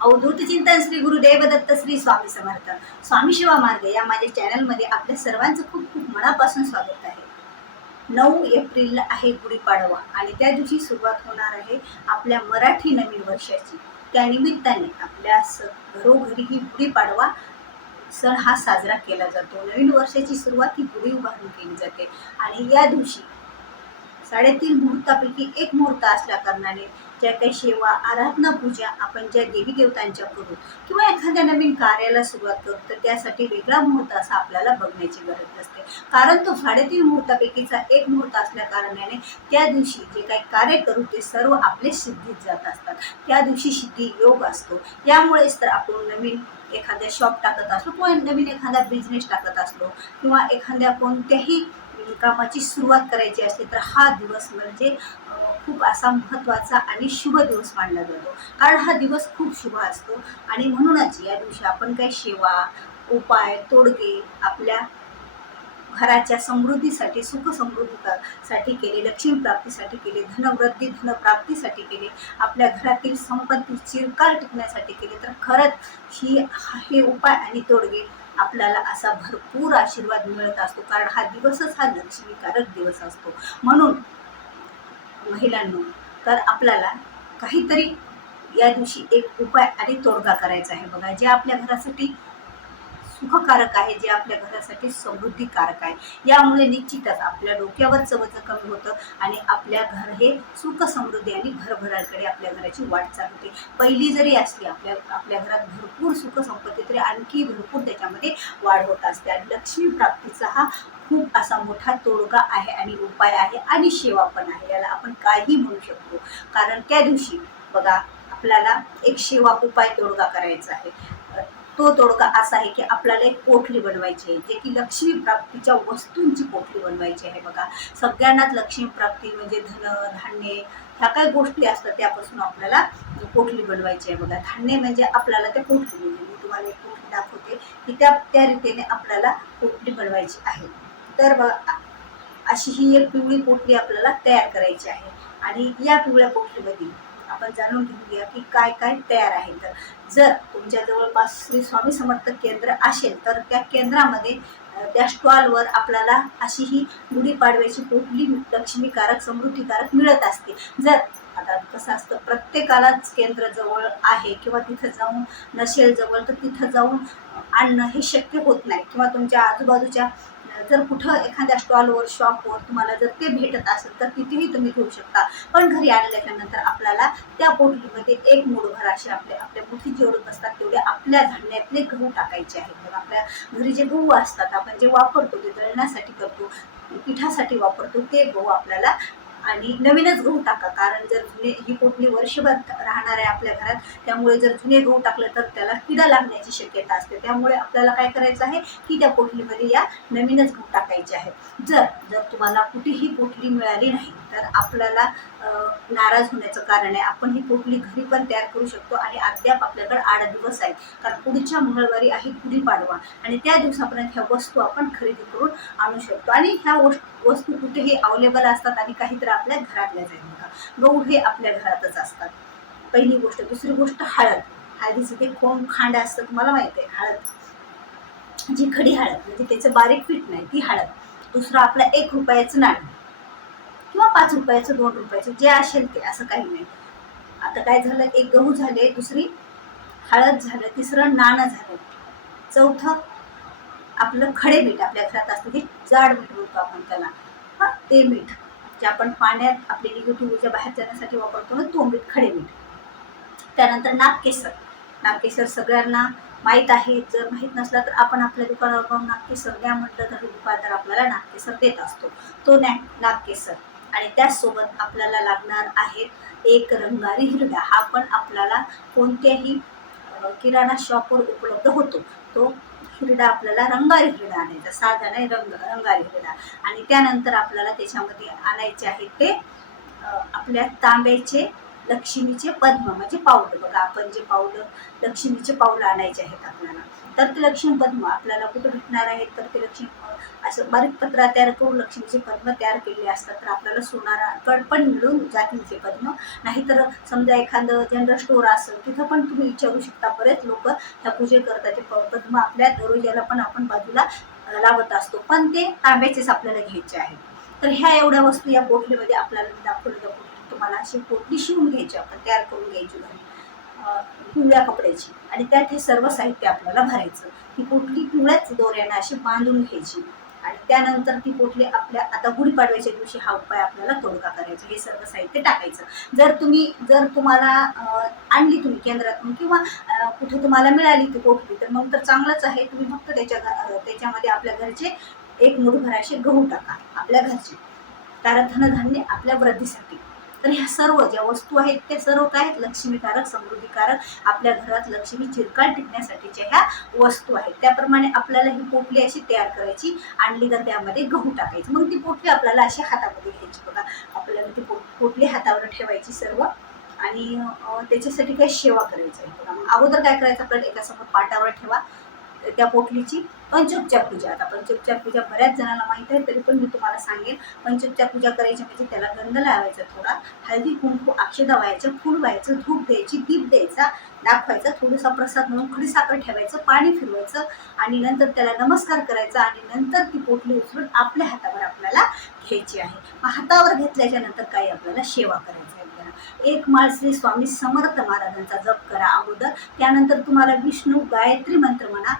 अवधूत चिंतन श्री गुरुदेव दत्त श्री स्वामी समर्थ स्वामी शिवा मार्ग या माझ्या चॅनलमध्ये आपल्या सर्वांचं खूप खूप मनापासून स्वागत आहे. 9 एप्रिलला आहे गुढीपाडवा आणि त्या दिवशी सुरुवात होणार आहे आपल्या मराठी नवीन वर्षाची. त्या निमित्ताने आपल्या घरोघरी ही गुढीपाडवा सण हा साजरा केला जातो. नवीन वर्षाची सुरुवात ही गुढी उभारून केली जाते आणि या दिवशी 3.5 मुहूर्तापैकी एक मुहूर्त असल्या कारणाने ज्या काही सेवा आराधना पूजा आपण ज्या देवी देवतांच्या करू किंवा एखाद्या नवीन कार्याला सुरुवात करू तर त्यासाठी वेगळा मुहूर्त असा आपल्याला बघण्याची गरज नसते, कारण तो 3.5 मुहूर्तापैकीचा एक मुहूर्त असल्या कारणाने त्या दिवशी जे काही कार्य करू ते सर्व आपले सिद्धीत जात असतात. त्या दिवशी सिद्धी योग असतो. यामुळेच तर आपण नवीन एखाद्या शॉप टाकत असलो किंवा नवीन एखादा बिझनेस टाकत असलो किंवा एखाद्या कोणत्याही कामाची सुरुवात करायची असते तर हा दिवस म्हणजे खूप असा महत्त्वाचा आणि शुभ दिवस मानला जातो, कारण हा दिवस खूप शुभ असतो. आणि म्हणूनच या दिवशी आपण काही सेवा उपाय तोडगे आपल्या घराच्या समृद्धीसाठी सुख समृद्धीसाठी केले, लक्ष्मी प्राप्तीसाठी केले, धनवृद्धी धनप्राप्तीसाठी केले, आपल्या घरातील संपत्ती चिरकाल टिकण्यासाठी केले तर खरंच हे उपाय आणि तोडगे आपल्याला असा भरपूर आशीर्वाद मिळत असतो, कारण हा दिवसच हा लक्ष्मीकारक दिवस असतो. म्हणून महिलांनो, तर आपल्याला काहीतरी या दिवशी एक उपाय आणि तोडगा करायचा आहे बघा, जे आपल्या घरासाठी सुखकारक आहे, जे आपल्या घरासाठी समृद्धीकारक आहे. यामुळे निश्चितच आपल्या डोक्यावरचं वजन कमी होतं आणि आपल्या घर हे सुख समृद्धी आणि भरभराकडे आपल्या घराची वाटचाल होते. पहिली जरी असली आपल्या घरात भरपूर सुख संपत्ती तरी आणखी भरपूर त्याच्यामध्ये वाढ होत असते. आणि लक्ष्मी प्राप्तीचा हा खूप असा मोठा तोडगा आहे आणि उपाय आहे आणि सेवा पण आहे. याला आपण काही म्हणू शकतो, कारण त्या दिवशी बघा आपल्याला एक सेवा उपाय तोडगा करायचा आहे. तो तोडगा असा आहे की आपल्याला एक पोटली बनवायची आहे, जे की लक्ष्मी प्राप्तीच्या वस्तूंची पोटली बनवायची आहे. बघा, सगळ्यांनाच लक्ष्मी प्राप्ती म्हणजे धन धान्य ह्या काही गोष्टी असतात त्यापासून आपल्याला पोटली बनवायची आहे. बघा, धान्य म्हणजे आपल्याला त्या पोटली, म्हणजे मी तुम्हाला एक पोटली दाखवते की त्या रीतीने आपल्याला पोटली बनवायची आहे. तर बघा, अशी ही एक पिवळी पोटली आपल्याला तयार करायची आहे. आणि या पिवळ्या पोटलीमध्ये आपण जाणून घेऊया की काय काय तयार आहे. तर जर तुमच्या जवळपास श्री स्वामी समर्थ केंद्र असेल तर त्या केंद्रामध्ये त्या स्टॉलवर आपल्याला अशी ही गुढीपाडव्याची पोटली लक्ष्मीकारक समृद्धीकारक मिळत असते. जर आता कसं असतं, प्रत्येकालाच केंद्र जवळ आहे किंवा तिथं जाऊन नसेल जवळ तर तिथं जाऊन आणणं हे शक्य होत नाही, किंवा तुमच्या आजूबाजूच्या जर कुठं एखाद्या स्टॉलवर शॉपवर तुम्हाला जर ते भेटत असेल तर तिथेही तुम्ही घेऊ शकता. पण घरी आणल्याच्यानंतर आपल्याला त्या पोटलीमध्ये एक मूठभर असे आपल्या मुठीत जेवढे बसतात तेवढे आपल्या धान्यातले गहू टाकायचे आहेत. तर आपल्या घरी जे गहू असतात आपण जे वापरतो, ते दळण्यासाठी करतो, पिठासाठी वापरतो, ते गहू आपल्याला आणि नवीनच गहू टाका, कारण जर जुने ही पोटली वर्षभर राहणार आहे आपल्या घरात, त्यामुळे जर जुने गहू टाकले तर त्याला किडा लागण्याची शक्यता असते. त्यामुळे आपल्याला काय करायचं आहे की त्या पोटलीमध्ये या नवीनच गहू टाकायचे आहे. जर तुम्हाला कुठेही पोटली मिळाली नाही तर आपल्याला नाराज होण्याचं कारण आहे. आपण ही पोटली घरी पण तयार करू शकतो आणि अद्याप आपल्याकडे 8 दिवस आहेत, कारण पुढच्या मंगळवारी आहे गुढीपाडवा आणि त्या दिवसापर्यंत ह्या वस्तू आपण खरेदी करून आणू शकतो. आणि ह्या वस्तू कुठेही अवेलेबल असतात आणि काहीतरी आपल्या घरातल्याच आहेत. बघा, गहू हे आपल्या घरातच असतात, पहिली गोष्ट. दुसरी गोष्ट हळद. हळदीचं ते खांड असतं, तुम्हाला माहिती आहे. हळद जी खडी हळद म्हणजे त्याचं बारीक पीठ नाही, ती हळद. दुसरं आपलं 1 रुपयाचं नाणं किंवा 5 रुपयाचं 2 रुपयाचं जे असेल ते, असं काही नाही. आता काय झालं, एक गहू झाले, दुसरी हळद झालं, तिसरं नाणं झालं, चौथं आपलं खडे मीठ आपल्या घरात असतं, जे जाड मीठ बोलतो आपण त्याला, ते मीठ जे आपण पाण्यात आपली निगेटिव्ह ऊर्जा बाहेर जाण्यासाठी वापरतो ना, तो मीठ, खडे मीठ. त्यानंतर नागकेसर. नागकेसर सगळ्यांना माहीत आहे. जर माहीत नसला तर आपण आपल्या दुकानावर जाऊन नागकेसर द्या म्हटलं तर दुकानदार आपल्याला नागकेसर देत असतो, तो नागकेसर. आणि त्याचसोबत आपल्याला लागणार आहेत एक रंगारी हिरडा. हा पण आपल्याला कोणत्याही किराणा शॉपवर उपलब्ध होतो. तो हिरडा आपल्याला रंगारी हिरडा आणायचा, साधा नाही, रंगारी हिरडा. आणि त्यानंतर आपल्याला त्याच्यामध्ये आणायचे आहे ते आपल्या तांब्याचे लक्ष्मीचे पद्म म्हणजे पावलं बघा, आपण जे पावलं लक्ष्मीचे पावलं आणायचे आहेत आपल्याला, तर ते लक्ष्मी पद्म आपल्याला कुठे भेटणार आहेत, तर ते लक्ष्मी असं बारीक पत्रा तयार करून लक्ष्मीचे पद्म तयार केलेले असतात, तर आपल्याला सोनाराकड पण मिळून जातील ते पद्म. नाहीतर समजा एखादं जनरल स्टोअर असेल तिथं पण तुम्ही विचारू शकता, बरेच लोक ह्या पूजे करतात. ते पद्म आपल्या दरवाजाला पण आपण बाजूला लावत असतो, पण ते तांब्याचेच आपल्याला घ्यायचे आहे. तर ह्या एवढ्या वस्तू या पोटलीमध्ये आपल्याला दाखवलं. त्या पोटली तुम्हाला अशी पोटली शिवून घ्यायची, आपण तयार करून घ्यायची घरी पिवळ्या कपड्याची, आणि त्यात हे सर्व साहित्य आपल्याला भरायचं. ती पोटली पिवळ्याच दोऱ्यानं अशी बांधून घ्यायची, आणि त्यानंतर ती पोटली आपल्या आता गुढीपाडव्याच्या दिवशी हा उपाय आपल्याला तोडगा करायचा. हे सर्व साहित्य टाकायचं. जर तुम्हाला आणली तुम्ही केंद्रातून किंवा कुठे तुम्हाला मिळाली ती पोटली, तर मग तर चांगलंच आहे. तुम्ही फक्त त्याच्यामध्ये आपल्या घरचे एक मुठभर असे गहू टाका, आपल्या घरचे, कारण धनधान्य आपल्या वृद्धीसाठी. तर ह्या सर्व ज्या वस्तू आहेत त्या सर्व काय आहेत, लक्ष्मीकारक समृद्धीकारक, आपल्या घरात लक्ष्मी चिरकाल टिकण्यासाठीच्या ह्या वस्तू आहेत. त्याप्रमाणे आपल्याला ही पोटली अशी तयार करायची. आणली तर त्यामध्ये गहू टाकायचं. मग ती पोटली आपल्याला अशी हातामध्ये घ्यायची बघा. आपल्याला ती पोटली हातावर ठेवायची सर्व, आणि त्याच्यासाठी काही सेवा करायची आहे बघा. मग अगोदर काय करायचं, आपल्याला एका समोर पाटावर ठेवा त्या पोटलीची पंचोपचार पूजा. आता पंचोपचार पूजा बऱ्याच जणांना माहिती आहे, तरी पण मी तुम्हाला सांगेन. पंचोपचार पूजा करायची म्हणजे त्याला गंध लावायचा, थोडा हळदी कुंकू अक्षता व्हायचं, फूल व्हायचं, धूप द्यायची, दीप द्यायचा, दाखवायचा, थोडासा प्रसाद म्हणून खडीसाखर ठेवायचं, पाणी फिरवायचं, आणि नंतर त्याला नमस्कार करायचा, आणि नंतर ती पोटली उचलून आपल्या हातावर आपल्याला घ्यायची आहे. हातावर घेतल्याच्या नंतर काही आपल्याला सेवा करायची आहे. एक माळ श्री स्वामी समर्थ महाराजांचा जप करा अगोदर. त्यानंतर तुम्हाला विष्णू गायत्री मंत्र म्हणा.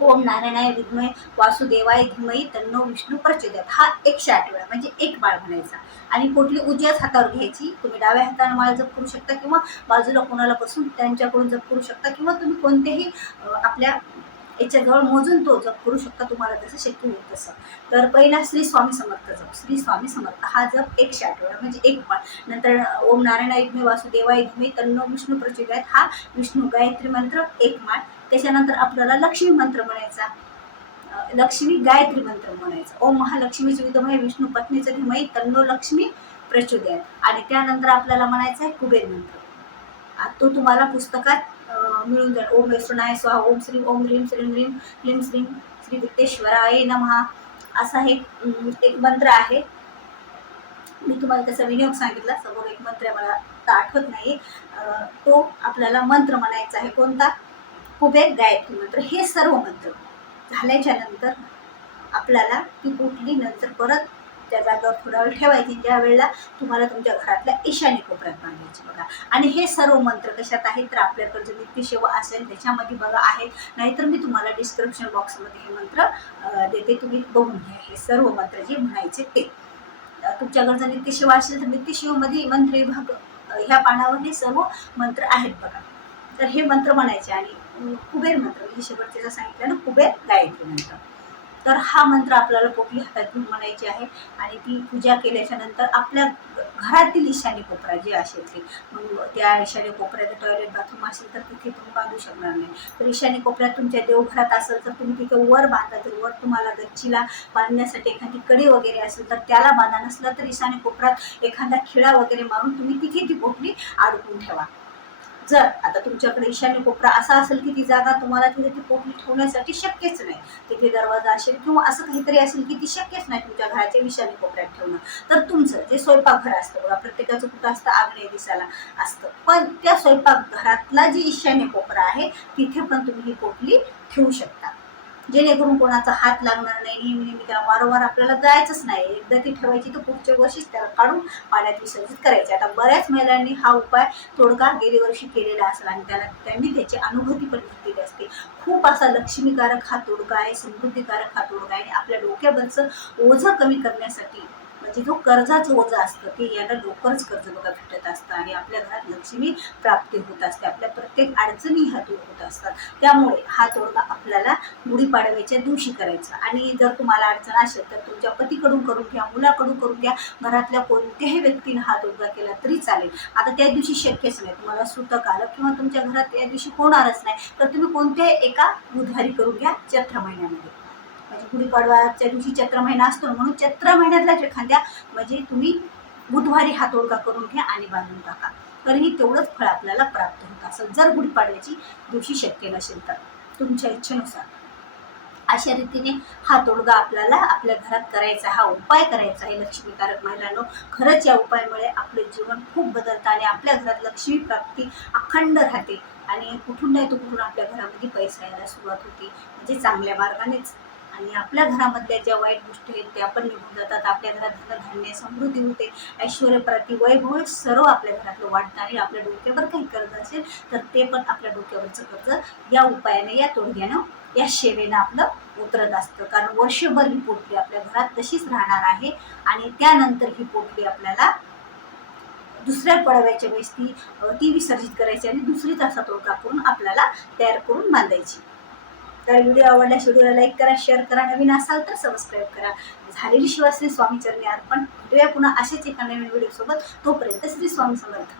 ओम नारायणाय विद्महे वासुदेवाय धीमहि तन्नो विष्णू प्रचोदयात. हा 108 वेळा म्हणजे एक माळ म्हणायचा. आणि पोटली उजव्याच हातावर घ्यायची. तुम्ही डाव्या हाताने माळ जप करू शकता, किंवा बाजूला कोणाला बसून त्यांच्याकडून जप करू शकता, किंवा तुम्ही कोणत्याही आपल्या याच्याजवळ मोजून तो जप करू शकता, तुम्हाला जसं शक्य होईल तसं. तर पहिला श्री स्वामी समर्थ जप, श्री स्वामी समर्थ हा जप 108 वेळा म्हणजे एक माळ. नंतर ओम नारायणाय विद्महे वासुदेवाय धीमहि तन्नो विष्णू प्रचोदयात हा विष्णू गायत्री मंत्र एक माळ. त्याच्यानंतर आपल्याला लक्ष्मी मंत्र म्हणायचा, लक्ष्मी गायत्री मंत्र म्हणायचा. ओम महालक्ष्मीचे विद्महे विष्णू पत्नीचे धीमहि तन्नो लक्ष्मी प्रचोदयात. आणि त्यानंतर आपल्याला म्हणायचा आहे कुबेर मंत्र. तो तुम्हाला पुस्तकात मिळून जाईल. ओम वैष्णवाय स्वाहा, ओम श्री ओम ह्रीम श्रीम ह्रीम क्लीम श्रीम श्री वित्तेश्वराय नमः असा एक मंत्र आहे. मी तुम्हाला त्याचा विनियोग सांगितला. समोर एक मंत्र मला आठवत नाही, तो आपल्याला मंत्र म्हणायचा आहे. कोणता? कुबेर गायत्री मंत्र. हे सर्व मंत्र झाल्याच्या नंतर आपल्याला ती पोटली नंतर परत त्या जागेवर थोडा वेळ ठेवायची. त्यावेळेला तुम्हाला तुमच्या घरातल्या ईशान्य कोपऱ्यात बांधायची बघा. आणि हे सर्व मंत्र कशात आहेत, तर आपल्याकडे जर नित्यसेवा असेल त्याच्यामध्ये बघा आहे, नाहीतर मी तुम्हाला डिस्क्रिप्शन बॉक्समध्ये हे मंत्र देते, तुम्ही बघून घ्या. हे सर्व मंत्र जे म्हणायचे ते. तुमच्याकडे जर नित्यसेवा असेल तर नित्यसेवेमध्ये मंत्र विभाग ह्या पानावर हे सर्व मंत्र आहेत बघा. तर हे मंत्र म्हणायचे. आणि कुबेर मंत्र म्हणजे शेवटचे सांगितलं ना, कुबेर गायत्री मंत्र. तर हा मंत्र आपल्याला पोटली हातात घेऊन म्हणायची आहे. आणि ती पूजा केल्याच्या नंतर आपल्या घरातील ईशान्य कोपरा जे असेल ते, मग त्या ईशान्य कोपऱ्यात टॉयलेट बाथरूम असेल तर तिथे तुम्ही बांधू शकणार नाही. तर ईशान्य कोपऱ्यात तुमच्या देवघरात असेल तर तुम्ही तिथे वर बांधा. तर वर तुम्हाला गच्चीला बांधण्यासाठी एखादी कडी वगैरे असेल तर त्याला बांधा. नसलं तर ईशान्य कोपऱ्यात एखादा खिळा वगैरे मारून तुम्ही तिथे ती पोटली अडकून ठेवा. जर आता तुमच्याकडे ईशान्य कोपरा असा असेल की ती जागा तुम्हाला तिथे ती पोटली ठेवण्यासाठी शक्यच नाही, तिथे दरवाजा असेल किंवा असं काहीतरी असेल की ती शक्यच नाही तुमच्या घराच्या ईशान्य कोपऱ्यात ठेवणं, तर तुमचं जे स्वयंपाकघर असतं बघा, प्रत्येकाचं कुठं असतं, आग्नेय दिशेला असतं, पण त्या स्वयंपाकघरातला जी ईशान्य कोपरा आहे तिथे पण तुम्ही ही पोटली ठेवू शकता, जेणेकरून कोणाचा हात लागणार नाही. नेहमी त्याला वारंवार आपल्याला जायचंच नाही. एकदा ती ठेवायची तर पुढच्या वर्षीच त्याला काढून पाण्यात विसर्जित करायचे. आता बऱ्याच महिलांनी हा उपाय तोडगा गेल्या वर्षी केलेला असेल आणि त्यांनी त्याची अनुभूती पण घेतलेली असते. खूप असा लक्ष्मीकारक हा तोडगा आहे, समृद्धीकारक हा तोडगा आहे. आपल्या डोक्यावरचं ओझं कमी करण्यासाठी, म्हणजे जो कर्जाचं ओझं असतं ते याला लवकरच कर्ज बघा भेटत असतं आणि आपल्या घरात लक्ष्मी प्राप्ती होत असते. आपल्या प्रत्येक अडचणी ह्या दूर होत असतात. त्यामुळे हा तोडगा आपल्याला गुढीपाडव्याच्या दिवशी करायचा. आणि जर तुम्हाला अडचण असेल तर तुमच्या पतीकडून करून घ्या, मुलाकडून करून घ्या, घरातल्या कोणत्याही व्यक्तीने हा तोडगा केला तरी चालेल. आता त्या दिवशी शक्यच नाही, तुम्हाला सुतक आलं किंवा तुमच्या घरात त्या दिवशी होणारच नाही, तर तुम्ही कोणत्याही एका बुधवारी करून घ्या चैत्र महिन्यामध्ये. म्हणजे गुढीपाडव्याच्या दिवशी चैत्र महिना असतो, म्हणून चैत्र महिन्यातल्याच एखाद्या म्हणजे तुम्ही बुधवारी हा तोडगा करून घ्या आणि बांधून टाका, तरीही तेवढंच फळ आपल्याला प्राप्त होत असेल, जर गुढीपाडव्याची दिवशी शक्य नसेल तर तुमच्या इच्छेनुसार. अशा रीतीने हा तोडगा आपल्याला आपल्या घरात करायचा, हा उपाय करायचा आहे लक्ष्मीकारक महिलांनो. खरंच या उपायामुळे आपले जीवन खूप बदलतं आणि आपल्या घरात लक्ष्मी प्राप्ती अखंड राहते आणि कुठून नाही तो कुठून आपल्या घरामध्ये पैसा यायला सुरुवात होते, म्हणजे चांगल्या मार्गानेच. आणि आपल्या घरामधल्या ज्या वाईट गोष्टी आहेत त्या पण निघून जातात. आपल्या घरात धनधान्य समृद्धी होते, ऐश्वर प्राप्ती, वैभव सर्व आपल्या घरातलं वाटतं. आणि आपल्या डोक्यावर काही कर्ज असेल तर ते पण आपल्या डोक्यावरचं कर्ज या उपायाने, या तोडग्यानं, या सेवेनं आपलं उतरत असतं. कारण वर्षभर ही पोटली आपल्या घरात तशीच राहणार आहे आणि त्यानंतर ही पोटली आपल्याला दुसऱ्या पडव्याच्या वेळेस ती विसर्जित करायची आणि दुसरीच असा तोडगा करून आपल्याला तयार करून बांधायची. तर व्हिडिओ आवडल्यास व्हिडिओला लाईक करा, शेअर करा, नवीन असाल तर सबस्क्राईब करा. झालेली शिवा श्री स्वामी चरणी अर्पण. भेटूया पुन्हा असेच एका नवीन व्हिडिओ सोबत. तोपर्यंत श्री स्वामी समर्थ.